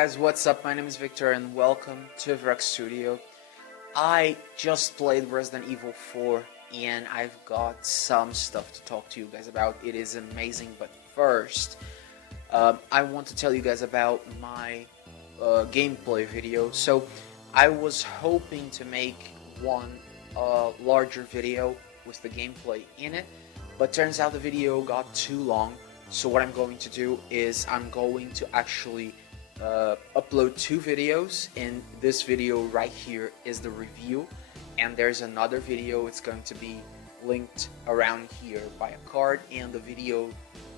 guys, what's up? My name is Victor and welcome to Vracc Studio. I just played Resident Evil 4 and I've got some stuff to talk to you guys about. It is amazing, but first I want to tell you guys about my gameplay video. So I was hoping to make one larger video with the gameplay in it, but turns out the video got too long. So what I'm going to do is I'm going to actually upload two videos, and this video right here is the review, and there's another video. It's going to be linked around here by a card, and the video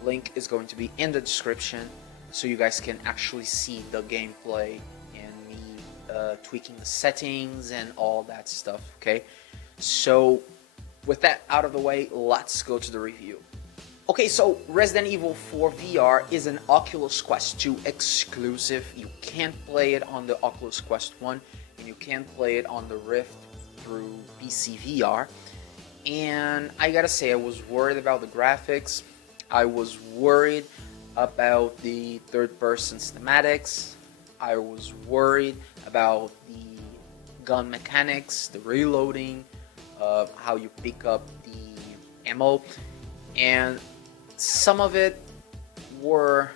link is going to be in the description so you guys can actually see the gameplay and me tweaking the settings and all that stuff. Okay, so with that out of the way, let's go to the review. Okay, so Resident Evil 4 VR is an Oculus Quest 2 exclusive. You can't play it on the Oculus Quest 1, and you can't play it on the Rift through PC VR. And I gotta say, I was worried about the graphics. I was worried about the third-person cinematics. I was worried about the gun mechanics, the reloading, how you pick up the ammo, and some of it were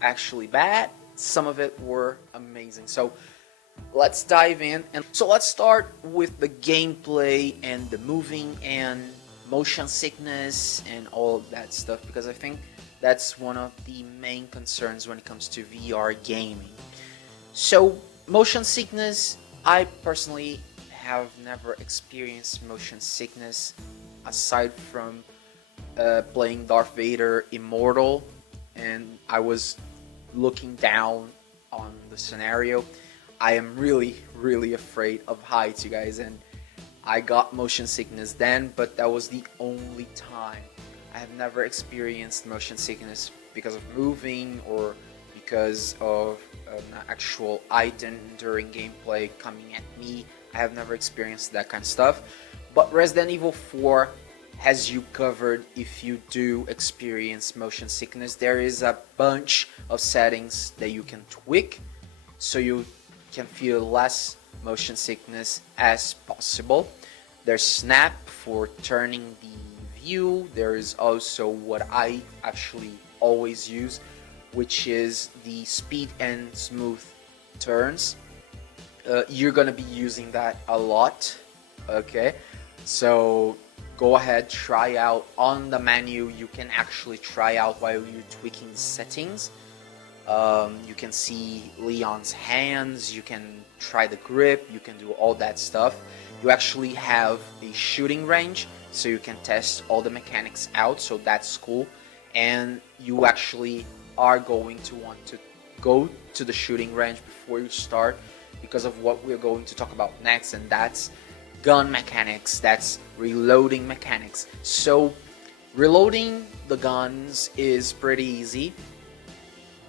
actually bad, some of it were amazing. So let's dive in, and so let's start with the gameplay and the moving and motion sickness and all of that stuff, because I think that's one of the main concerns when it comes to VR gaming. So motion sickness, I personally have never experienced motion sickness aside from playing Darth Vader Immortal, and I was looking down on the scenario. I am really afraid of heights, you guys, and I got motion sickness then, but that was the only time. I have never experienced motion sickness because of moving or because of an actual item during gameplay coming at me. I have never experienced that kind of stuff, but Resident Evil 4 has you covered if you do experience motion sickness. There is a bunch of settings that you can tweak so you can feel less motion sickness as possible. There's snap for turning the view. There is also what I actually always use, which is the speed and smooth turns. You're gonna be using that a lot, okay? So go ahead, try out on the menu. You can actually try out while you're tweaking settings. You can see Leon's hands, you can try the grip, you can do all that stuff. You actually have a shooting range, so you can test all the mechanics out, so that's cool. And you actually are going to want to go to the shooting range before you start because of what we're going to talk about next, and that's gun mechanics, that's reloading mechanics. So reloading the guns is pretty easy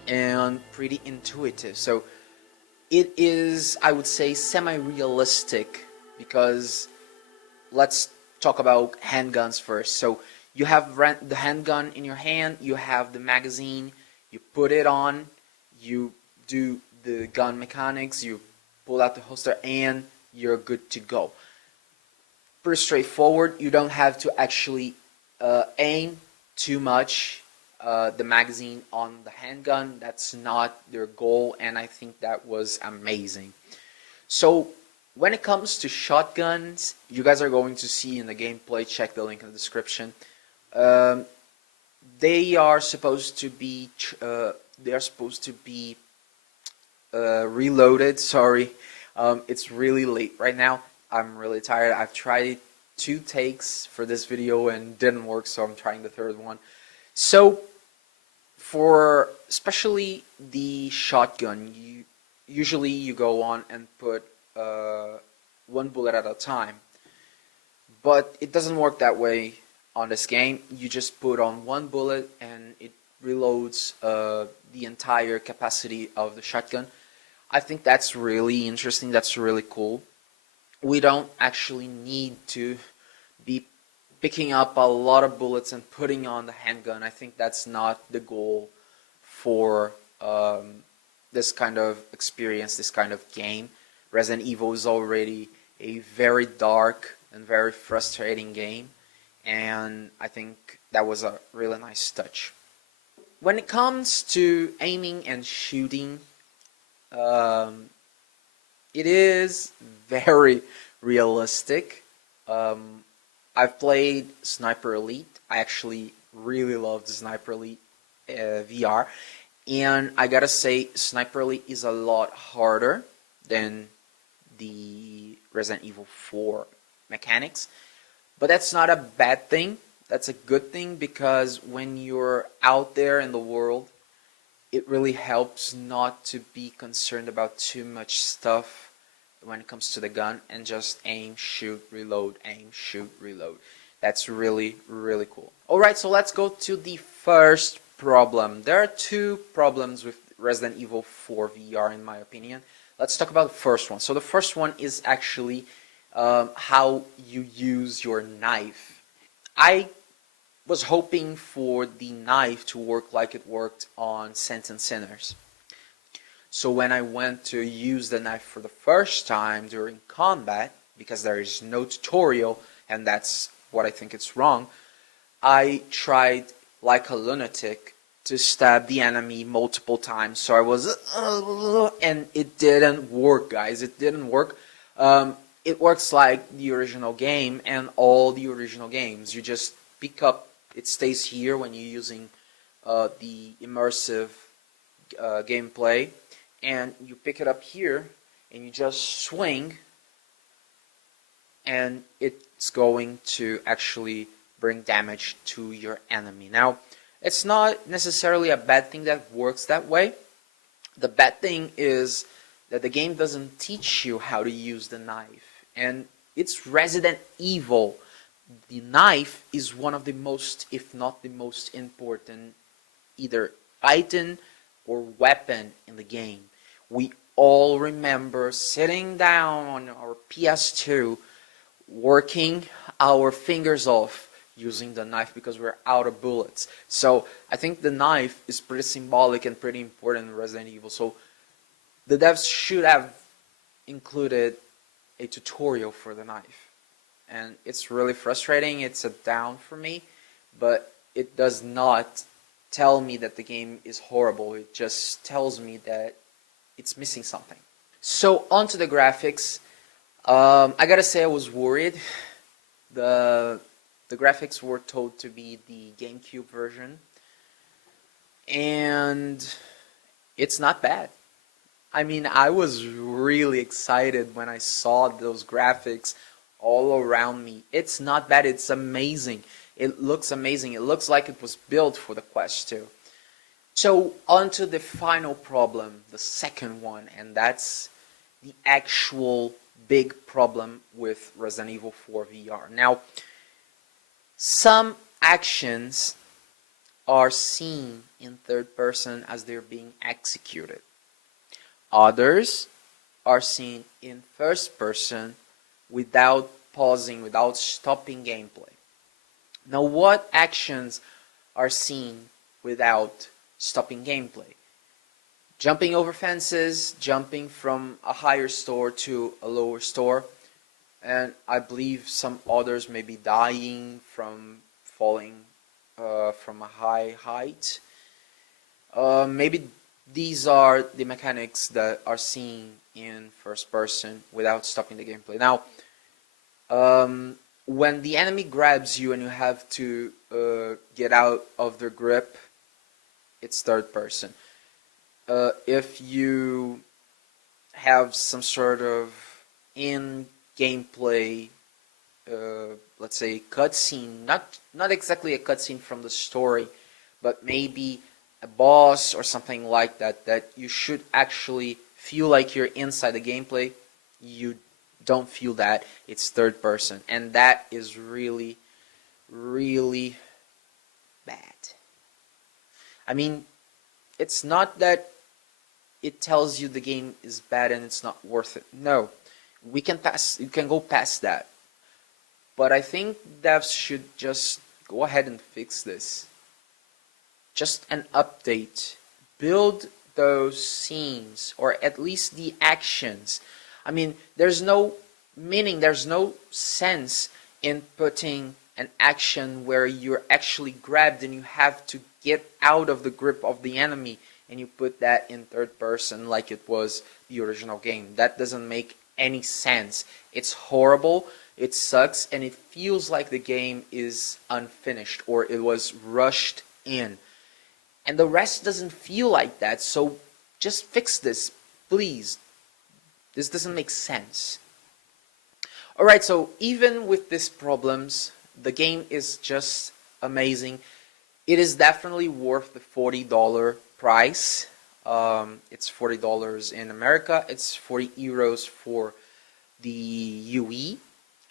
and pretty intuitive. So it is, I would say, semi-realistic, because let's talk about handguns first. So you have the handgun in your hand, you have the magazine, you put it on, you do the gun mechanics, you pull out the holster, and you're good to go. Pretty straightforward. You don't have to actually aim too much the magazine on the handgun. That's not their goal, and I think that was amazing. So when it comes to shotguns, you guys are going to see in the gameplay, check the link in the description. They are supposed to be reloaded. Sorry, it's really late right now. I'm really tired. I've tried 2 takes for this video and didn't work, so I'm trying the third one. So for especially the shotgun, usually you go on and put 1 bullet at a time, but it doesn't work that way on this game. You just put on 1 bullet and it reloads the entire capacity of the shotgun. I think that's really interesting. That's really cool. We don't actually need to be picking up a lot of bullets and putting on the handgun. I think that's not the goal for this kind of experience, this kind of game. Resident Evil is already a very dark and very frustrating game, and I think that was a really nice touch. When it comes to aiming and shooting, um, it is very realistic. I've played Sniper Elite. I actually really love the Sniper Elite VR, and I gotta say, Sniper Elite is a lot harder than the Resident Evil 4 mechanics, but that's not a bad thing. That's a good thing, because when you're out there in the world, it really helps not to be concerned about too much stuff when it comes to the gun, and just aim, shoot, reload, aim, shoot, reload. That's really, really cool. Alright, so let's go to the first problem. There are two problems with Resident Evil 4 VR in my opinion. Let's talk about the first one. So the first one is actually how you use your knife. I was hoping for the knife to work like it worked on Saints and Sinners. So when I went to use the knife for the first time during combat, because there is no tutorial, and that's what I think it's wrong, I tried like a lunatic to stab the enemy multiple times. So I was, and it didn't work, guys. It didn't work. It works like the original game and all the original games. You just pick up, it stays here when you're using the immersive gameplay, and you pick it up here and you just swing, and it's going to actually bring damage to your enemy. Now, it's not necessarily a bad thing that works that way. The bad thing is that the game doesn't teach you how to use the knife, and it's Resident Evil. The knife is one of the most, if not the most important, either item or weapon in the game. We all remember sitting down on our PS2, working our fingers off using the knife because we're out of bullets. So I think the knife is pretty symbolic and pretty important in Resident Evil. So the devs should have included a tutorial for the knife. And it's really frustrating. It's a down for me, but it does not tell me that the game is horrible. It just tells me that it's missing something. So onto the graphics. I gotta say I was worried. The graphics were told to be the GameCube version, and it's not bad. I mean, I was really excited when I saw those graphics all around me. It's not bad, it's amazing. It looks amazing. It looks like it was built for the Quest 2. So, on to the final problem, the second one, and that's the actual big problem with Resident Evil 4 VR. Now, some actions are seen in third person as they're being executed. Others are seen in first person without pausing, without stopping gameplay. Now, what actions are seen without stopping gameplay? Jumping over fences, jumping from a higher store to a lower store, and I believe some others may be dying from falling from a high height. Maybe these are the mechanics that are seen in first person without stopping the gameplay. Now, when the enemy grabs you and you have to get out of their grip, it's third person. If you have some sort of in-gameplay, let's say cutscene, not exactly a cutscene from the story, but maybe a boss or something like that, that you should actually feel like you're inside the gameplay, you don't feel that. It's third person, and that is really, really bad. I mean, it's not that it tells you the game is bad and it's not worth it. No, you can go past that. But I think devs should just go ahead and fix this. Just an update. Build those scenes, or at least the actions. I mean, there's no meaning, there's no sense in putting an action where you're actually grabbed and you have to get out of the grip of the enemy, and you put that in third person like it was the original game. That doesn't make any sense. It's horrible, it sucks, and it feels like the game is unfinished or it was rushed in. And the rest doesn't feel like that, so just fix this, please. This doesn't make sense. Alright, so even with these problems, the game is just amazing. It is definitely worth the $40 price. It's $40 in America, it's 40 euros for the UE.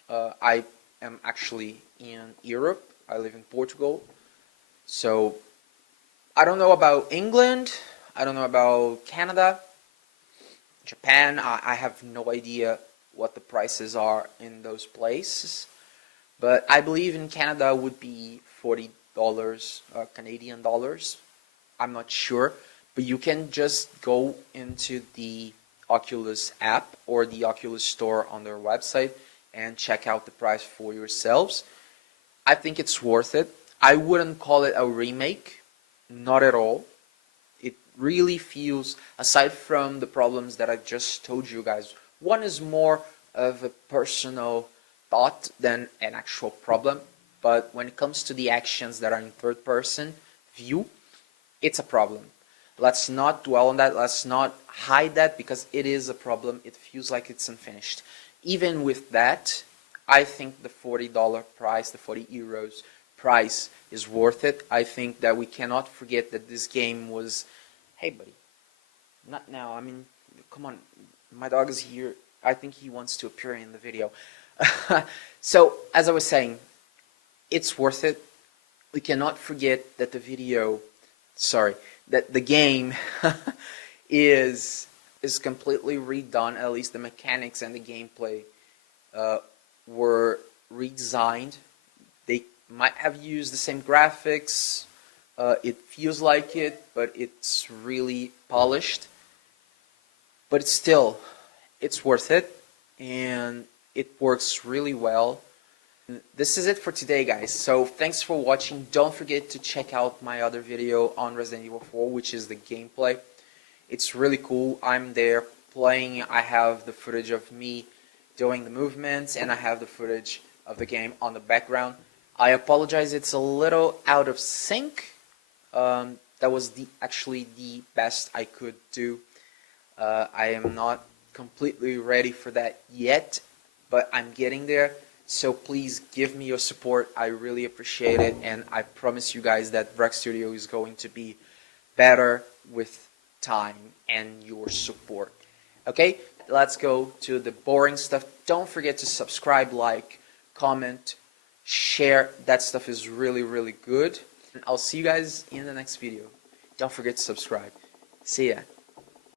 I am actually in Europe, I live in Portugal, so I don't know about England, I don't know about Canada, Japan. I have no idea what the prices are in those places, but I believe in Canada would be $40 Canadian dollars. I'm not sure, but you can just go into the Oculus app or the Oculus store on their website and check out the price for yourselves. I think it's worth it. I wouldn't call it a remake, not at all. It really feels, aside from the problems that I just told you guys, one is more of a personal thought than an actual problem, but when it comes to the actions that are in third person view, it's a problem. Let's not dwell on that, let's not hide that, because it is a problem. It feels like it's unfinished. Even with that, I think the $40 price, the 40 euros price is worth it. I think that we cannot forget that this game was, hey buddy, not now, I mean, come on, my dog is here, I think he wants to appear in the video. So, as I was saying, it's worth it. We cannot forget that the game is completely redone. At least the mechanics and the gameplay were redesigned. They might have used the same graphics. It feels like it, but it's really polished. But it's worth it, and it works really well. This is it for today, guys. So thanks for watching. Don't forget to check out my other video on Resident Evil 4, which is the gameplay. It's really cool. I'm there playing. I have the footage of me doing the movements, and I have the footage of the game on the background. I apologize, it's a little out of sync. That was actually the best I could do. I am not completely ready for that yet, but I'm getting there. So please give me your support. I really appreciate it, and I promise you guys that Vracc Studio is going to be better with time and your support. Okay, let's go to the boring stuff. Don't forget to subscribe, like, comment, share. That stuff is really, really good. And I'll see you guys in the next video. Don't forget to subscribe. See ya.